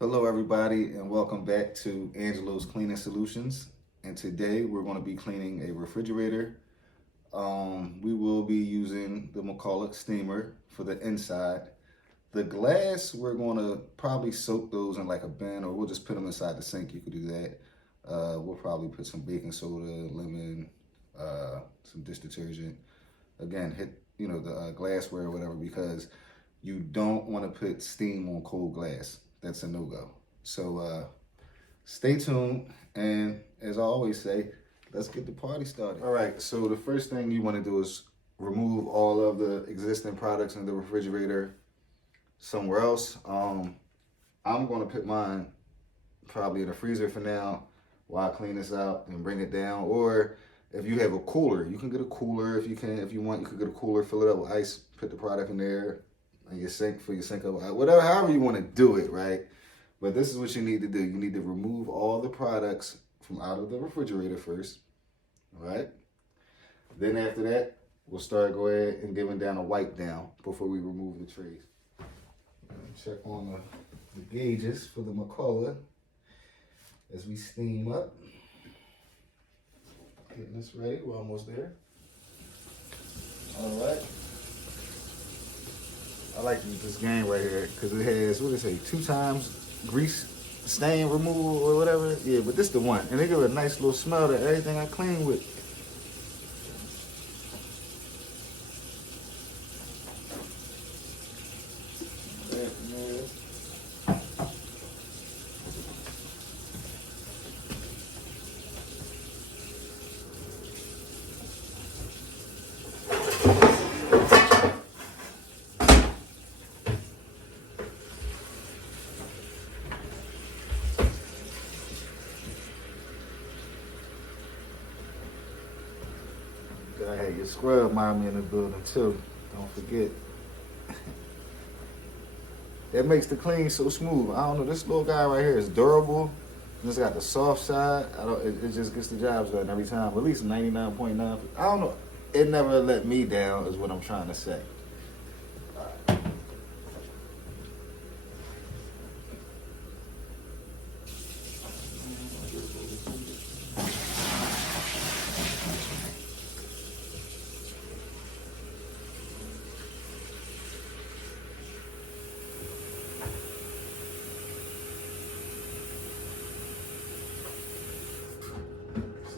Hello everybody and welcome back to Angelo's Cleaning Solutions. And today we're going to be cleaning a refrigerator. We will be using the mcculloch steamer for the inside. The glass, we're going to probably soak those in like a bin, or we'll just put them inside the sink. You could do that. We'll probably put some baking soda, lemon, some dish detergent. Again, hit the glassware or whatever, because you don't want to put steam on cold glass. That's a no-go. So stay tuned, and as I always say, let's get the party started. All right, so the first thing you want to do is remove all of the existing products in the refrigerator somewhere else. I'm going to put mine probably in the freezer for now while I clean this out and bring it down. Or if you have a cooler, you can get a cooler. If you want, you could get a cooler, fill it up with ice, put the product in there, and your sink up, whatever, however you want to do it, right? But this is what you need to do. You need to remove all the products from out of the refrigerator first, all right? Then after that, we'll go ahead and giving down a wipe down before we remove the trays. Check on the gauges for the mcculloch as we steam up. Getting this ready, we're almost there. All right. I like this game right here because it has, what did it say, 2 times grease stain removal or whatever. Yeah, but this is the one. And they give it a nice little smell to everything I clean with. I had your scrub mommy in the building too. Don't forget. That makes the clean so smooth. I don't know, this little guy right here is durable. It's got the soft side. It just gets the job done every time. At least 99.9. I don't know. It never let me down is what I'm trying to say.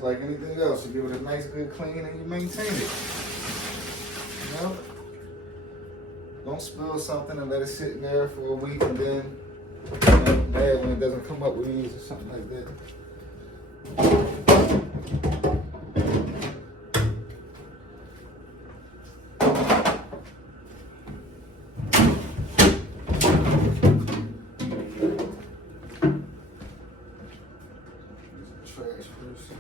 Like anything else, you give it a nice good clean and you maintain it. You know? Don't spill something and let it sit in there for a week and then bad when it doesn't come up with ease or something like that. Trash first.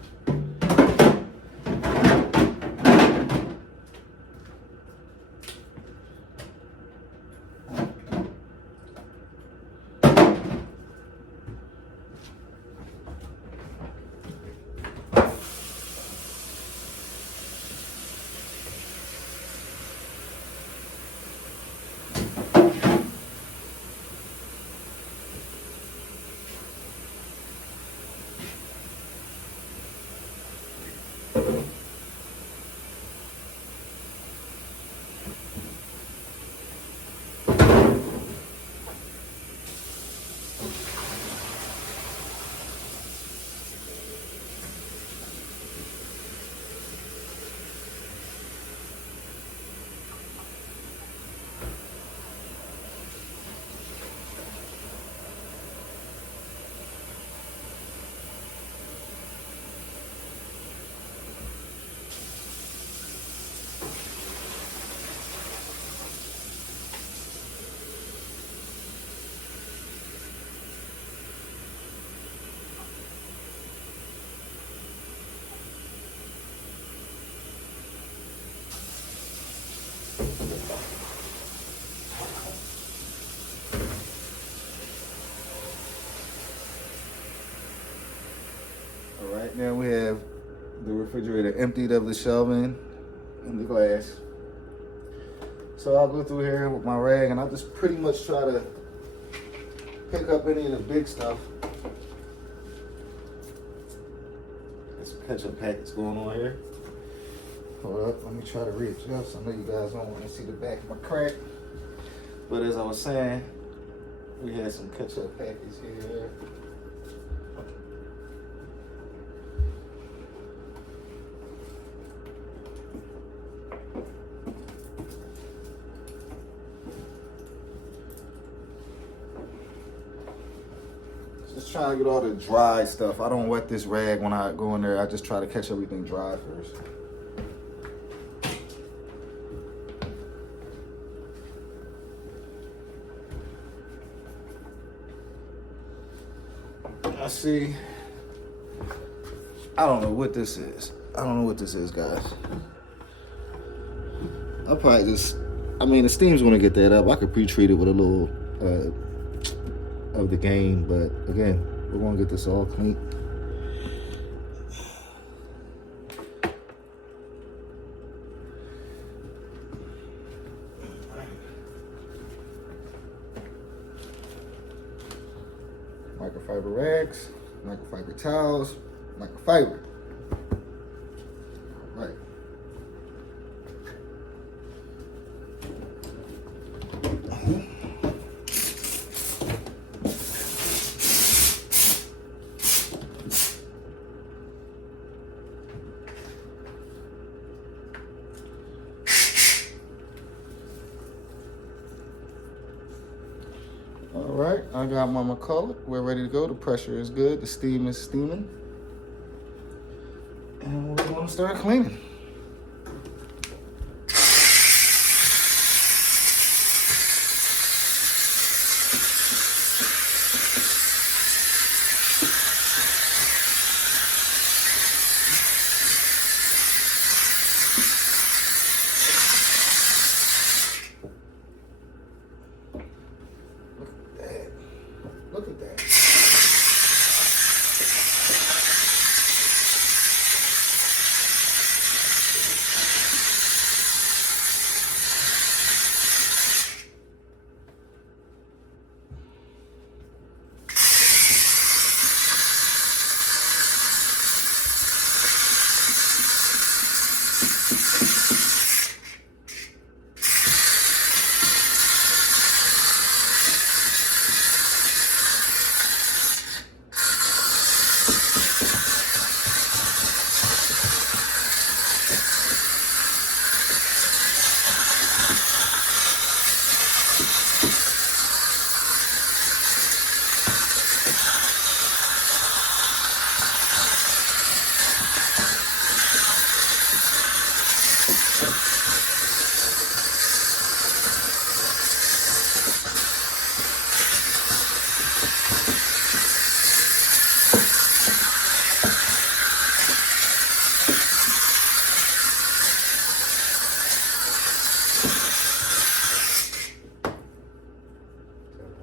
All right, now we have the refrigerator emptied of the shelving and the glass. So I'll go through here with my rag and I'll just pretty much try to pick up any of the big stuff. Got some ketchup packets going on here. Hold up, let me try to readjust. I know you guys don't want to see the back of my crack. But as I was saying, we had some ketchup packets here. Just trying to get all the dry stuff. I don't wet this rag when I go in there. I just try to catch everything dry first. I see. I don't know what this is. I don't know what this is, guys. I'll probably just, I mean, the steam's gonna get that up. I could pre-treat it with a little of the game, but again, we're gonna get this all clean. Microfiber rags, microfiber towels, microfiber. All right. All right, I got my mcculloch. We're ready to go. The pressure is good. The steam is steaming. And we're going to start cleaning. Look at that.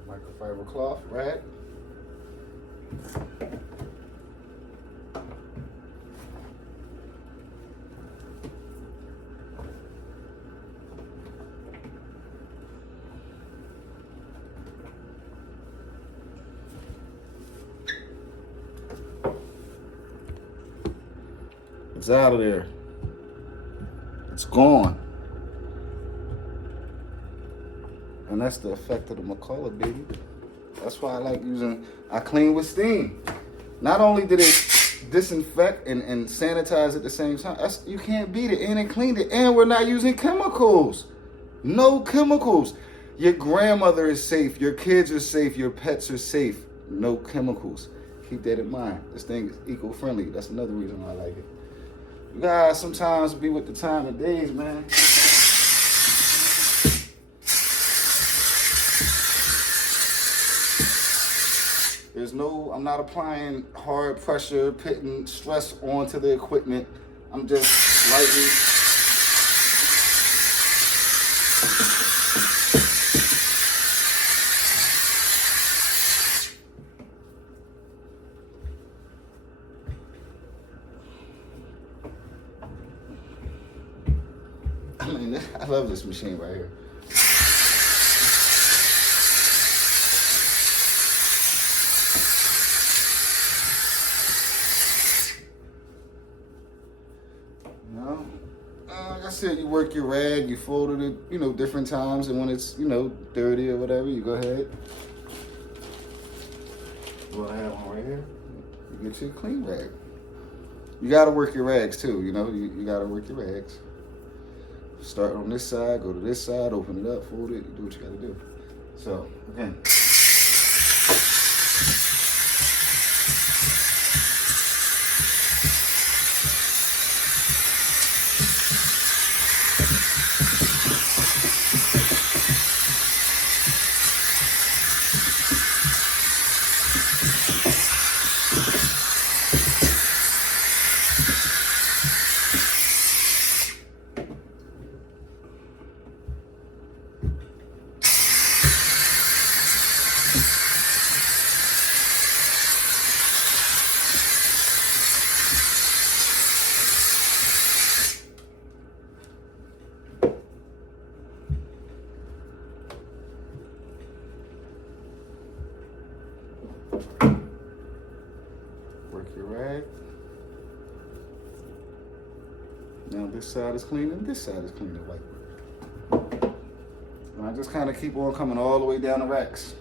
Microfiber cloth rag. It's out of there. It's gone. And that's the effect of the mcculloch, baby. That's why I like using, I clean with steam. Not only did it disinfect and sanitize at the same time, you can't beat it, and it cleaned it. And we're not using chemicals. No chemicals. Your grandmother is safe, your kids are safe, your pets are safe. No chemicals. Keep that in mind. This thing is eco-friendly. That's another reason why I like it. You guys sometimes be with the time of days, man. There's no, I'm not applying hard pressure, putting stress onto the equipment. I'm just lightly. I mean, I love this machine right here. it. You work your rag, you fold it, you know, different times, and when it's, you know, dirty or whatever, you go ahead. You want to have one right here? You get you a clean rag. You got to work your rags too, you know. You got to work your rags. Start on this side, go to this side, open it up, fold it, you do what you got to do. So, again. Work your rag. Now this side is clean and this side is clean and white. And I just kind of keep on coming all the way down the racks.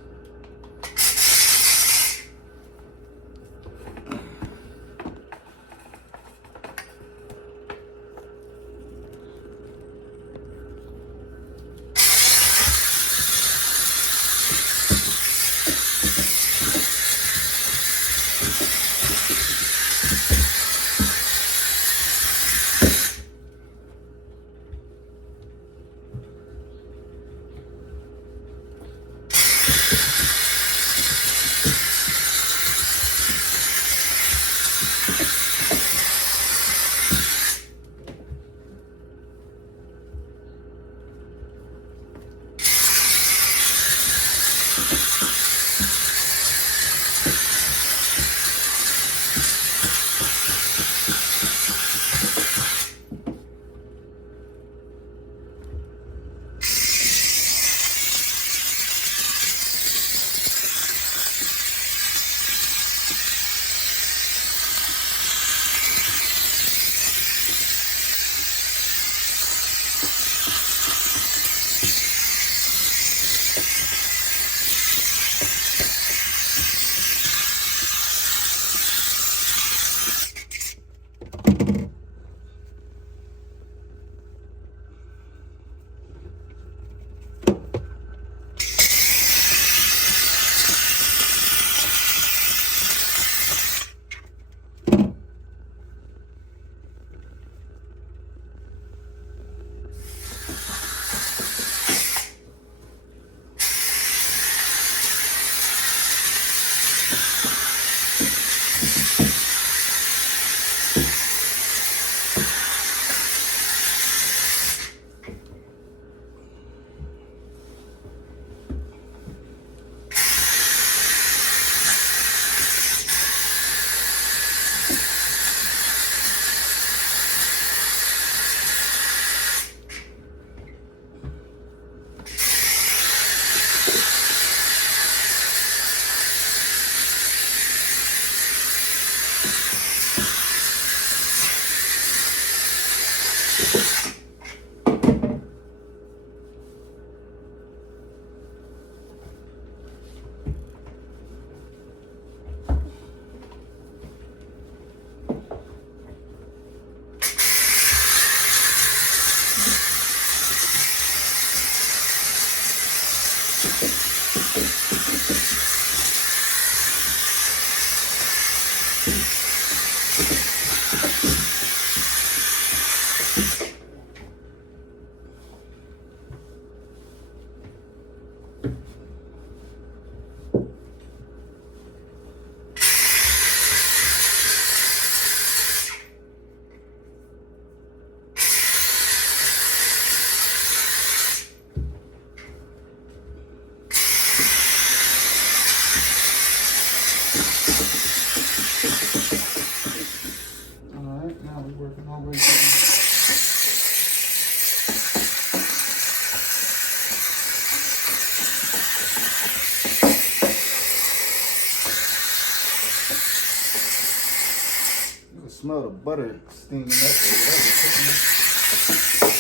Smell the butter steaming up or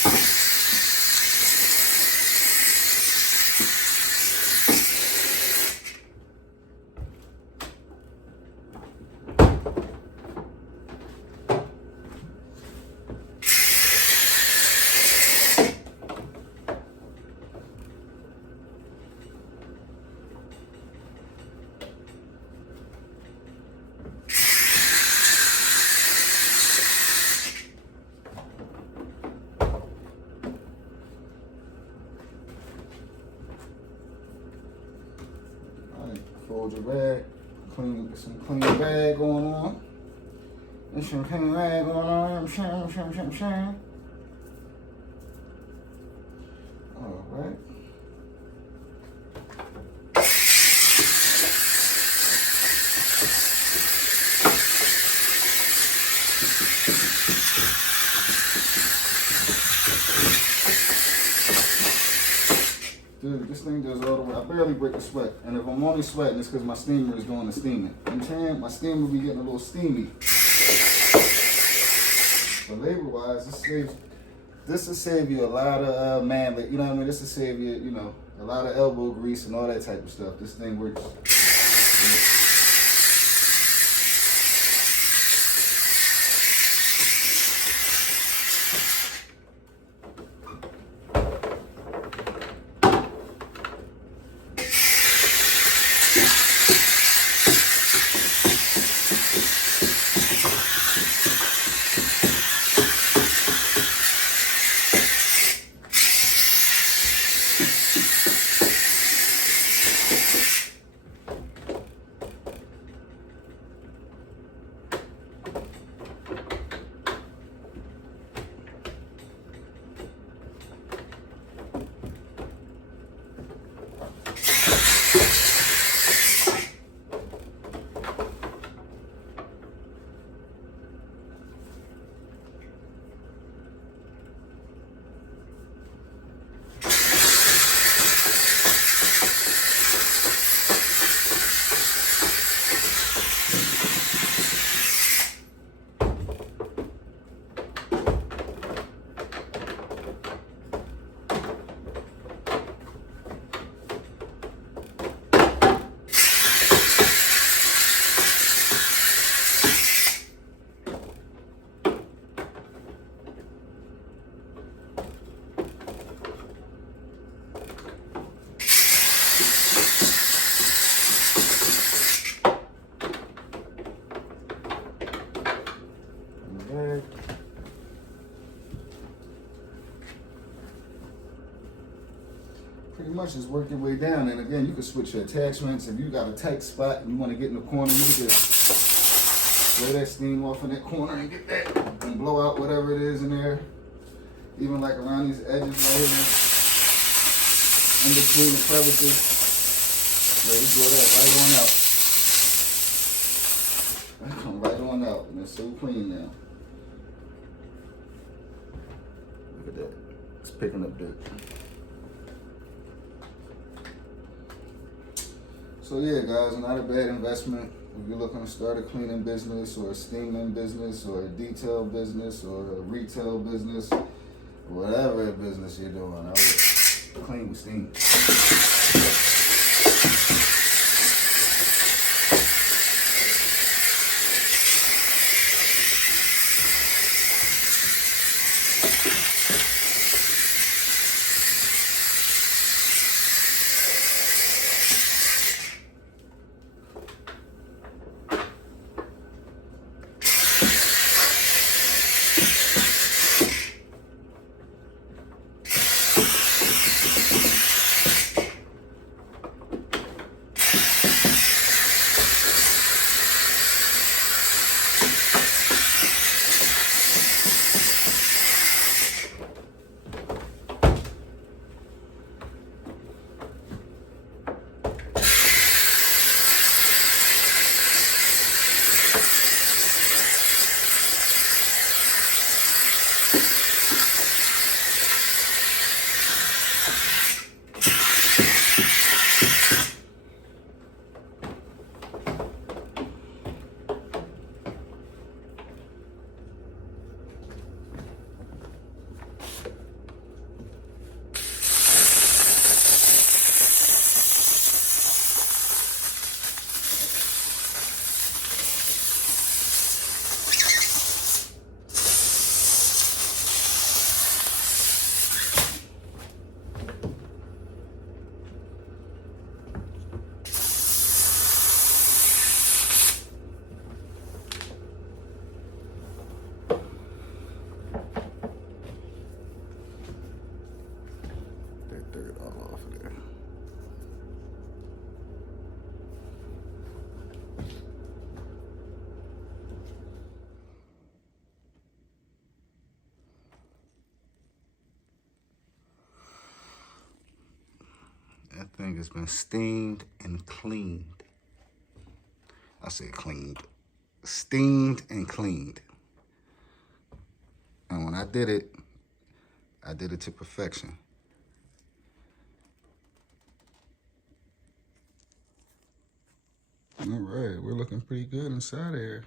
whatever. fold your rag. Get some clean rag going on. There's some clean rag going on. I'm sharing. All right. Dude, this thing does all the way. I barely break a sweat. And if I'm only sweating, it's because my steamer is doing the steaming. You know what I'm saying? My steamer will be getting a little steamy. But labor-wise, this will save you a lot of manly, you know what I mean? This will save you, you know, a lot of elbow grease and all that type of stuff. This thing works. Pretty much just work your way down, and again, you can switch your attachments. If you got a tight spot and you want to get in the corner, you can just blow that steam off in that corner and get that and blow out whatever it is in there. Even like around these edges right here, in between the crevices. Yeah, you blow that right on out. That come right on out, and it's so clean now. Look at that. It's picking up dirt. So yeah, guys, not a bad investment if you're looking to start a cleaning business or a steaming business or a detail business or a retail business, whatever business you're doing. I would clean with steam. has been steamed and cleaned. I said cleaned. Steamed and cleaned. And when I did it to perfection. All right, we're looking pretty good inside here.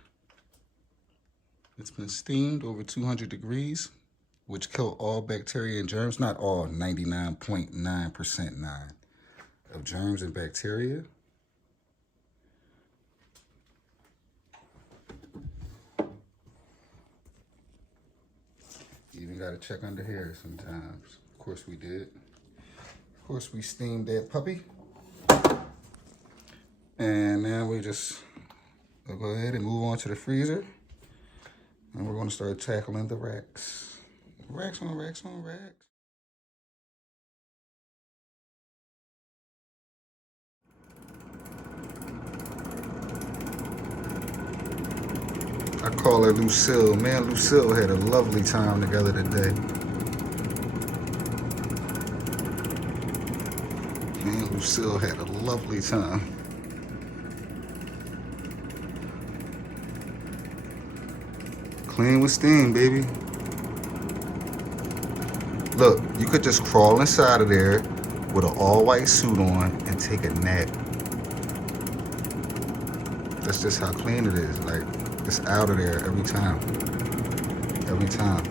It's been steamed over 200 degrees, which kill all bacteria and germs. Not all, 99.9% 9 of germs and bacteria. You even got to check under here sometimes. Of course we did. Of course we steamed that puppy. And now we just go ahead and move on to the freezer. And we're going to start tackling the racks. Racks on racks on racks. I call her Lucille. Man, Lucille had a lovely time together today. Man, Lucille had a lovely time. Clean with steam, baby. Look, you could just crawl inside of there with an all-white suit on and take a nap. That's just how clean it is. Like, it's out of there every time. Every time.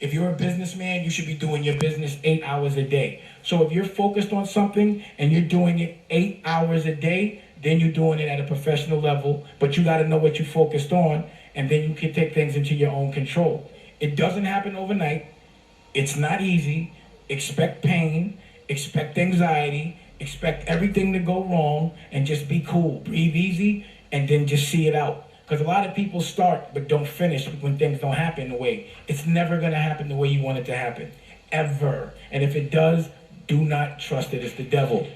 If you're a businessman, you should be doing your business 8 hours a day. So if you're focused on something and you're doing it 8 hours a day, then you're doing it at a professional level, but you got to know what you're focused on, and then you can take things into your own control. It doesn't happen overnight. It's not easy. Expect pain, expect anxiety, expect everything to go wrong, and just be cool. Breathe easy, and then just see it out. Because a lot of people start but don't finish when things don't happen the way. It's never going to happen the way you want it to happen, ever. And if it does, do not trust it. It's the devil.